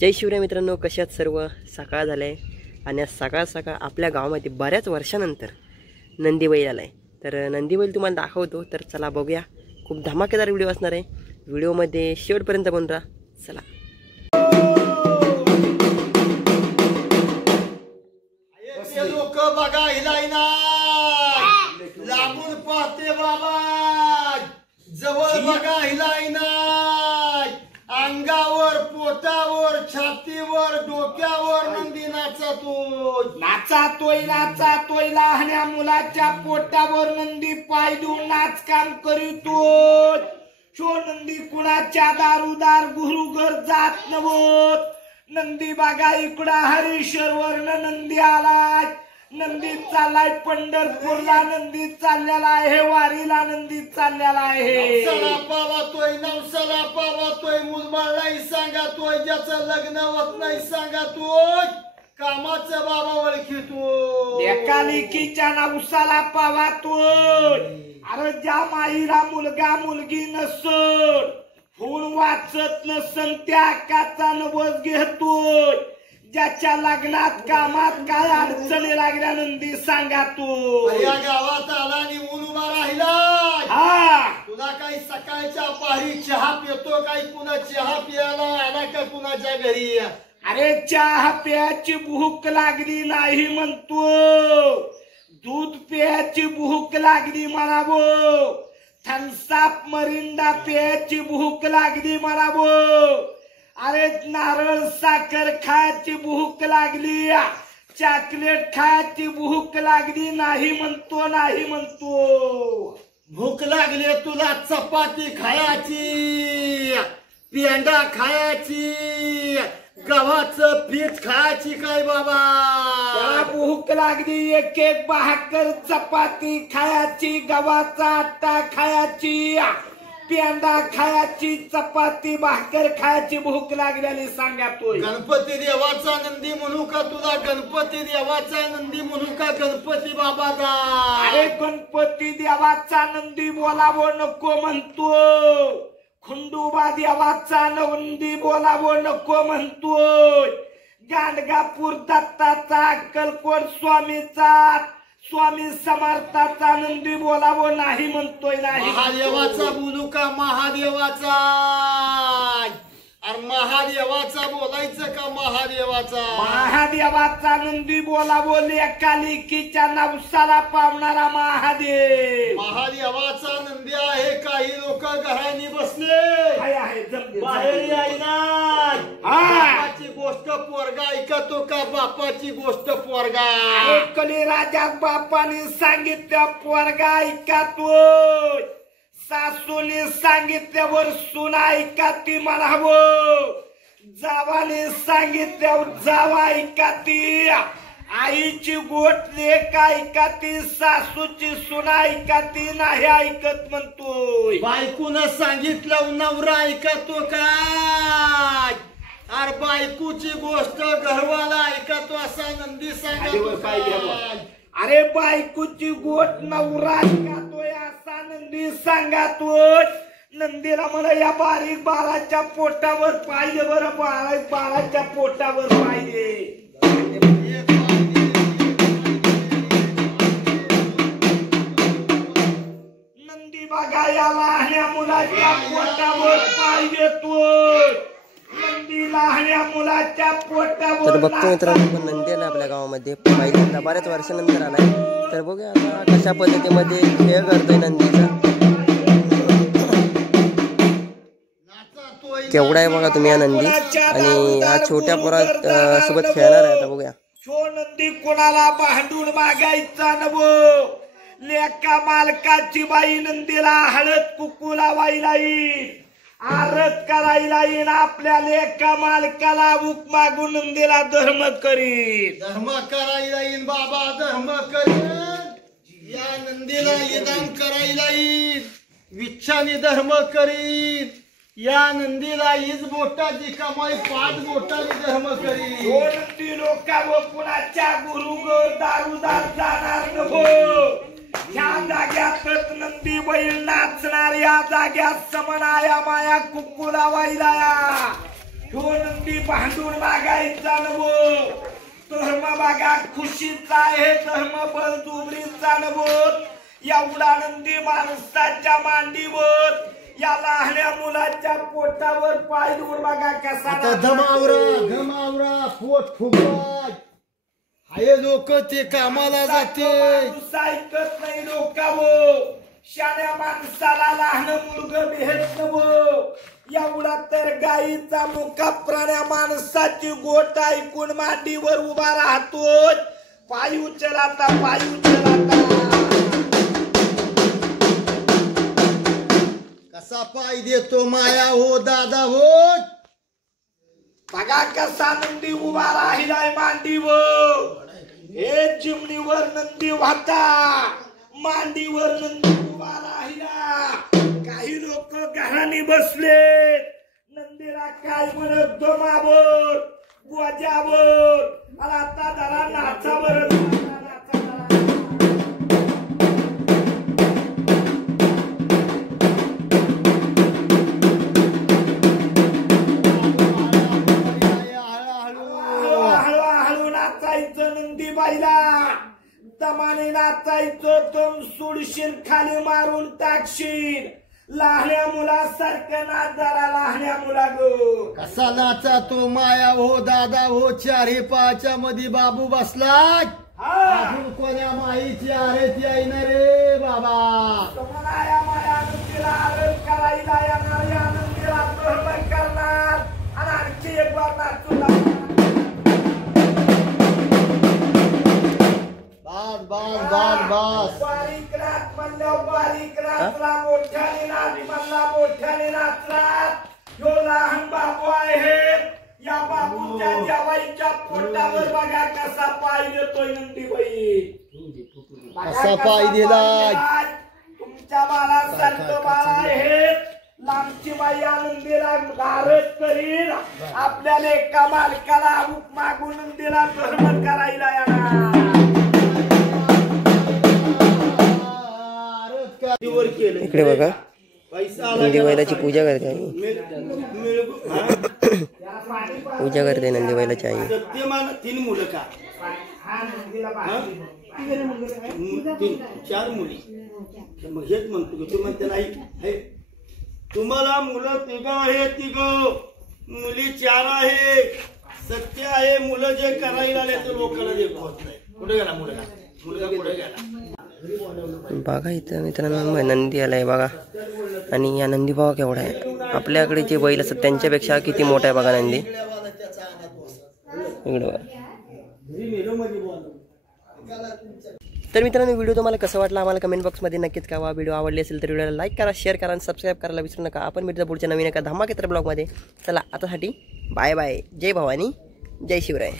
जय शिवराय मित्रांनो, कशात सर्व सकाळ झालाय आणि आज सकाळ सकाळ आपल्या गावामध्ये बऱ्याच वर्षानंतर नंदी बैल आलाय। तर नंदी बैल तुम्हाला दाखवतो, तर चला बघूया। खूप धमाकेदार व्हिडिओ असणार आहे, व्हिडिओमध्ये शेवटपर्यंत बन राहा। चला लोक बघा हिलायना लागून पाहते बाबा, जवळ बघा हिलायना अंगावर पोटावर छातीवर डोक्यावर नंदी नाचातोय लहान्या मुलाच्या पोटावर नंदी पाय देऊन नाच काम करीतो। शो नंदी कुणाच्या दारुदार गुरुघर जात नवत। नंदी बघा इकडा हरीश्वर नंदी आलाय, नंदी चाललाय पंढरपूरला, नंदी चाललेला आहे वारीला, नंदी चाललेला आहे नवसाला पावतोय मुलबाळलाही सांगतोय, ज्याचं लग्न होत नाही सांगतोय, कामाचं बाबा ओळखीतो, एका लेकीच्या नवसाला पावतोय। अरे ज्या माईला मुलगा मुलगी नसत, फूल वाचत नसन, त्या काचा नवस घेतोय, ज्याच्या लग्नात कामात काय अडचणी लागल्या नंदी सांगतो। या गावात आला आणि ऊन उभा राहिला, तुला काही सकाळच्या पारी चहा पितो, काही कुणा चहा प्यायला आला का कुणाच्या घरी? अरे चहा प्यायची भूक लागली नाही म्हणतो, दूध प्यायची भूक लागली म्हणावो, थम्सअप मरिंडा प्यायची भूक लागली म्हणावो, अरे नारळ साखर खायची भूक लागली, चॉकलेट खायची भूक लागली नाही म्हणतो, नाही म्हणतो। भूक लागली तुला चपाती खायची, पेंडा खायची, गव्हाचं पीठ खायची काय बाबा? भूक लागली एक एक भाकर चपाती खायची, गव्हाचा आटा खायची, पेंडा खायची, चपाती भाकर खायची भूक लागलेली सांगतोय। गणपती देवाचा नंदी म्हणू का तुला? गणपती देवाचा नंदी म्हणू का गणपती बाबाचा? अरे गणपती देवाचा नंदी बोलावं नको म्हणतो, खंडोबा देवाचा नंदी बोलावं नको म्हणतोय, गाणगापूर दत्ताचा, अक्कलकोट स्वामीचा, स्वामी समर्थाचा नंदी बोलावं नाही म्हणतोय, नाही। महादेवाचा बोलू का? महादेवाचा? अरे महादेवाचा बोलायचं का? महादेवाचा? महादेवाचा नंदी बोलावं, एका लेकीच्या नवसाला पावणारा महादेव। महादेवाचा नंदी आहे, काही लोक घराने बसले बाहेर यायना, बापाची गोष्ट पोरगा ऐकतो का? बापाची गोष्ट पोरगा कली राजा बापाने सांगितलं पोरगा ऐकतोय, सासूने सांगितल्यावर सुना ऐकाती म्हणावं, जावाने सांगितल्यावर जावा ऐकाती, आईची गोट लेक ऐकाती, सासूची सुना ऐकाती नाही ऐकत म्हणतोय। बायकोनं सांगितलं नवरा ऐकतो काय? अरे बायकोची गोष्ट घरवाला ऐकतो असा नंदी सांगतो। अरे बायकोची गोट नवरा ऐकतोय असा नंदी सांगतोय। नंदीला म्हणा या बारीक बाळाच्या पोटावर पाहिजे, बरं बारीक बाळाच्या पोटावर पाहिजे। नंदी बघा या लहान्या मुलाच्या पोटावर पाहिजे तो, नंदी लहान्या मुलाच्या पोटावर। तर बघतो मित्रांनो, पण नंदी आला आपल्या गावामध्ये पहिल्यांदा बऱ्याच वर्षानंतर आलाय। तर बघूया आता कशा पद्धतीमध्ये खेळ करतोय नंदीचा, केवढा आहे बघा तुम्ही हा नंदी, आणि हा छोट्या पोरात सोबत खेळणार आहे। आता बघूया। शो नंदी कोणाला भांडून मागायचा नवो, लेका मालकाची बाई नंदीला हळद कुकू लावायला येईल, आरत करायला येईन, आपल्या लेका मालकाला उक मागून नंदीला धर्म करीन, धर्म करायला येईन बाबा, धर्म करीन, या नंदीला यदान करायला येईन, विच्छाने धर्म करीन, या नंदीला हीच बोटाची कमाई 5 बोटाने धर्म करीन। नंदी लोकांवर कुणाच्या गुरुगर दारुदार जाणार नको, या जाग्यातच नंदी बैल नाचणार, या जाग्यात समनाया माया कुक्कू लावायला, ह्यो नंदी भांडून मागायचा नवो धर्म बघा खुशीचा आहे धर्म बळजुबरीचा नवो एवढा नंदी माणसाच्या मांडीवर या लहान्या मुलाच्या पोटावर पाय देऊन बघा कसा धमावरा पोट फुगवाय हाय लोक ते कामाला जाते ऐकत नाही लोकावो शाण्या माणसाला लहान मुलग भेट नवो एवढा तर गाईचा मुका प्राण्या माणसाची गोट ऐकून मांडीवर उभा राहतोय पाय उचलाता कसा पाय देतो माया हो दादा हो बघा कसा नंदी उभा राहिलाय मांडीवर हे चिमणीवर नंदी वाहता मांडीवर नंदी उभा राहिला काही लोक घराणी बसले नंदीला काय म्हणत दमावर बोजावर आता जरा नाचावर तमाने नाचायचं तम सुडशील खाली मारून टाकशील लहान्या मुलासारखं नाच जरा लहान्या मुला गो कसा नाचा तो माया हो दादा हो चारी पाच्या मध्ये बाबू बसलाय अजून कोण्या माईची आरती आहे ना रे बाबा तुम्हाला माया नंदीला आरत करायला येणार या नंदीला प्रहसन करणार आणि आणखी एक बार नाचून बस बारीक रात म्हणल्यावर बारीक रातला मोठ्याने नाच म्हणला मोठ्याने नाचलात ह्यो लहान बाबू आहे या बाबूच्या जेवाईच्या पोटावर बघा कसा पाय देतोय नंदीबाई कसा पाय दिलाय तुमच्या बाळासारखं बाळ आहे लांबची बाई नंदीला गारज करील आपल्याला एका मालकाला हुक मागून नंदीला धर्म करायला येणार इकडे बघा नंदी बैलाची पूजा करते आई पूजा करते नंदी बैलाची आई सत्यमान 3 मुलं का 4 मुली मग हेच म्हणतो की तू म्हणते नाही तुम्हाला मुलं 3 आहे 3 मुली 4 आहे सत्य आहे मुलं जे करायला आले ते लोकांना देखवत नाही कुठे गेला मुलगा कुठे गेला बघा इथं मित्रांनो नंदी आलाय बघा आणि या नंदी बघा केवढा आहे आपल्याकडे जे बैल असतात त्यांच्यापेक्षा किती मोठा आहे बघा नंदी इकडे बघा तर मित्रांनो व्हिडिओ तुम्हाला कसं वाटला आम्हाला कमेंट बॉक्समध्ये नक्कीच कळवा व्हिडिओ आवडली असेल तर व्हिडिओला लाईक करा शेअर करा आणि सबस्क्राईब करायला विसरू नका आपण भेटूया पुढच्या नवीन एका धमाकेदार ब्लॉगमध्ये चला आतासाठी बाय बाय जय भवानी जय शिवराय